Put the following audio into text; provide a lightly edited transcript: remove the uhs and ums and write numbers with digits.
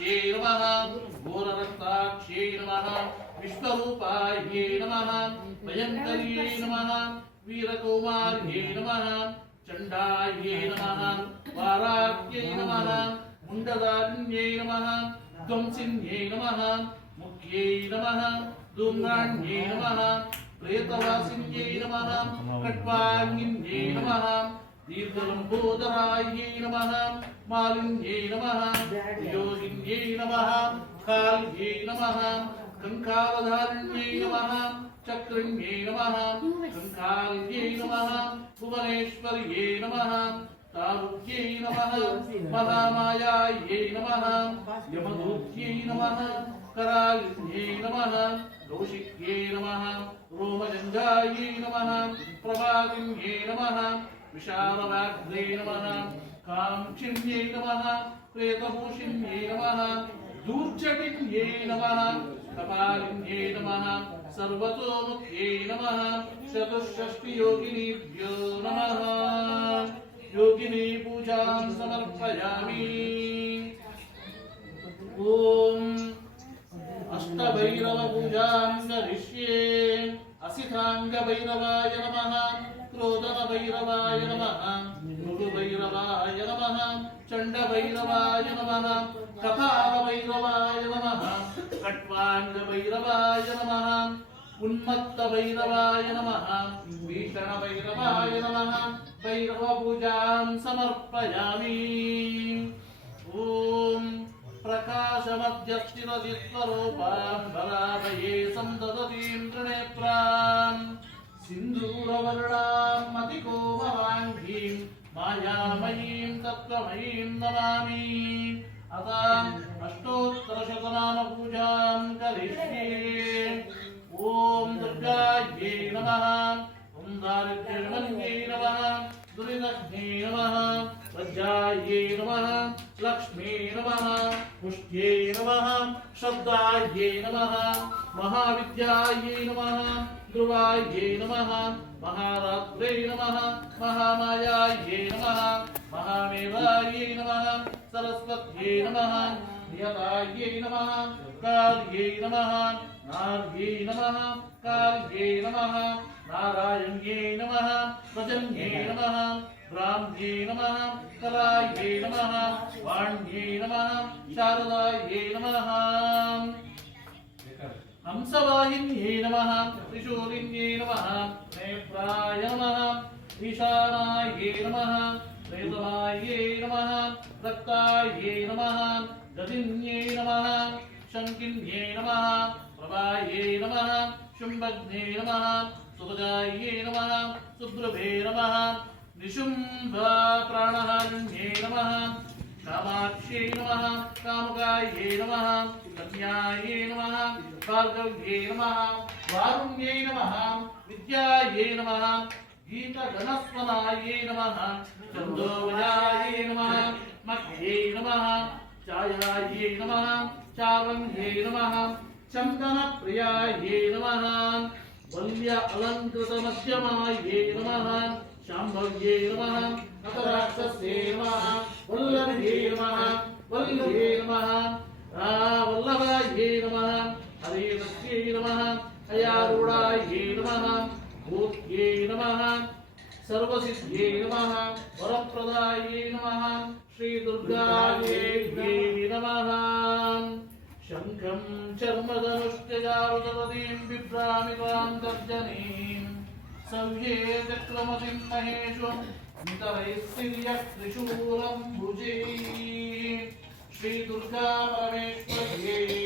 विशालाक्ष्यै नमः घोररक्ताक्ष्यै नमः विश्वरूपायै नमः भयङ्कर्यै नमः वीरकौमार्यै नमः चण्डायै नमः वाराक्यै नमः मुण्डदारिण्यै नमः ध्वंसिन्यै नमः मुख्यै नमः धूम्राण्यै नमः प्रेतवासिन्यै नमः कट्वाङ्गिन्यै नमः दीर्घलम्बोदरायै नमः मालिन्यै नमः योगिन्यै नमः काल्यै नमः कंकालधारिण्यै नमः चक्रिण्यै नमः कंकाल्यै नमः भुवनेश्वर्यै नमः तारुक्यै नमः महामायायै नमः यमदूत्यै नमः करालिन्यै नमः कौशिक्यै नमः रोमगंगायै नमः प्रभातिन्यै नमः विशालव्याघ्रे नमः कांक्षिण्यै नमः प्रेतभूषिण्यै नमः दूर्जटिन्यै नमः कपालिन्यै नमः सर्वतोमुख्यै नमः चतुष्षष्टियोगिनीभ्यो नमः योगिनी पूजां समर्पयामि ओम अष्टभैरव पूजां करिष्ये असितांग भैरवाय नमः क्रोधन भैरवाय नमः मृदु भैरवाय नमः चंड भैरवाय नमः कपाल भैरवाय नमः कट्वांग भैरवाय नमः उन्मत्त भैरवाय नमः भीषण भैरवाय नमः भैरव पूजां समर्पयामि ओम प्रकाशमध्यस्थिरजित्वरूपां बलाभये संददतीं त्रिनेत्रां सिन्दूरवर्णां मतिकोमलाङ्गीं मायामयीं तत्त्वमयीं नमामि अतां अष्टोत्तरशतनामपूजां करिष्ये ओम दुर्गायै नमः ओम दारिद्र्यमन्यै नमः दुरिदग्ने नमः वज्रायै नमः लक्ष्मी नमः पुष्ट्यै नमः श्रद्धायै नमः महाविद्यायै नमः ध्रुवायै नमः महारात्रे नमः महामायायै नमः महामेधायै नमः सरस्वत्यै नमः नियतायै नमः कार्यै नमः नार्यै नमः कार्यै नमः नारायण्यै नमः प्रजन्यै नमः ब्राह्म्यै नमः कलायै नमः वाण्यै नमः शारदायै नमः हंसवाहिन्यै नमः त्रिशूलिन्यै नमः नेत्राय नमः ईशानायै नमः प्रेतमायै नमः रक्तायै नमः गदिन्यै नमः शङ्किन्यै नमः प्रभायै नमः शुम्भग्ने नमः सुभगायै नमः सुभ्रभे नमः निशुम्भ प्राणहारिण्ये नमः कामाक्ष्यै नमः कामुकायै नमः कन्यायै नमः भार्गव्यै नमः वारुण्यै नमः विद्यायै नमः गीतगणस्वनायै नमः चन्दोवजायै नमः मह्यै नमः छायायै नमः चावङ्ग्यै नमः चन्दनप्रियायै नमः वल्य अलङ्कृतमध्यमायै नमः शाम्भव्यै नमः नतराक्षस्यै नमः वल्लभ्यै नमः वल्ल्यै नमः वल्लभायै नमः हरितस्यै नमः अयारूढायै नमः भूत्यै नमः सर्वसिद्ध्यै नमः वरप्रदायै नमः श्रीदुर्गायै नमः शङ्खं चर्मधनुष्यजारुदतीं बिभ्रामितां तर्जनीं सव्ये चक्रमतिं महेशं मितरैस्तिर्यः त्रिशूलं भुजे श्रीदुर्गा परमेश्वर्यै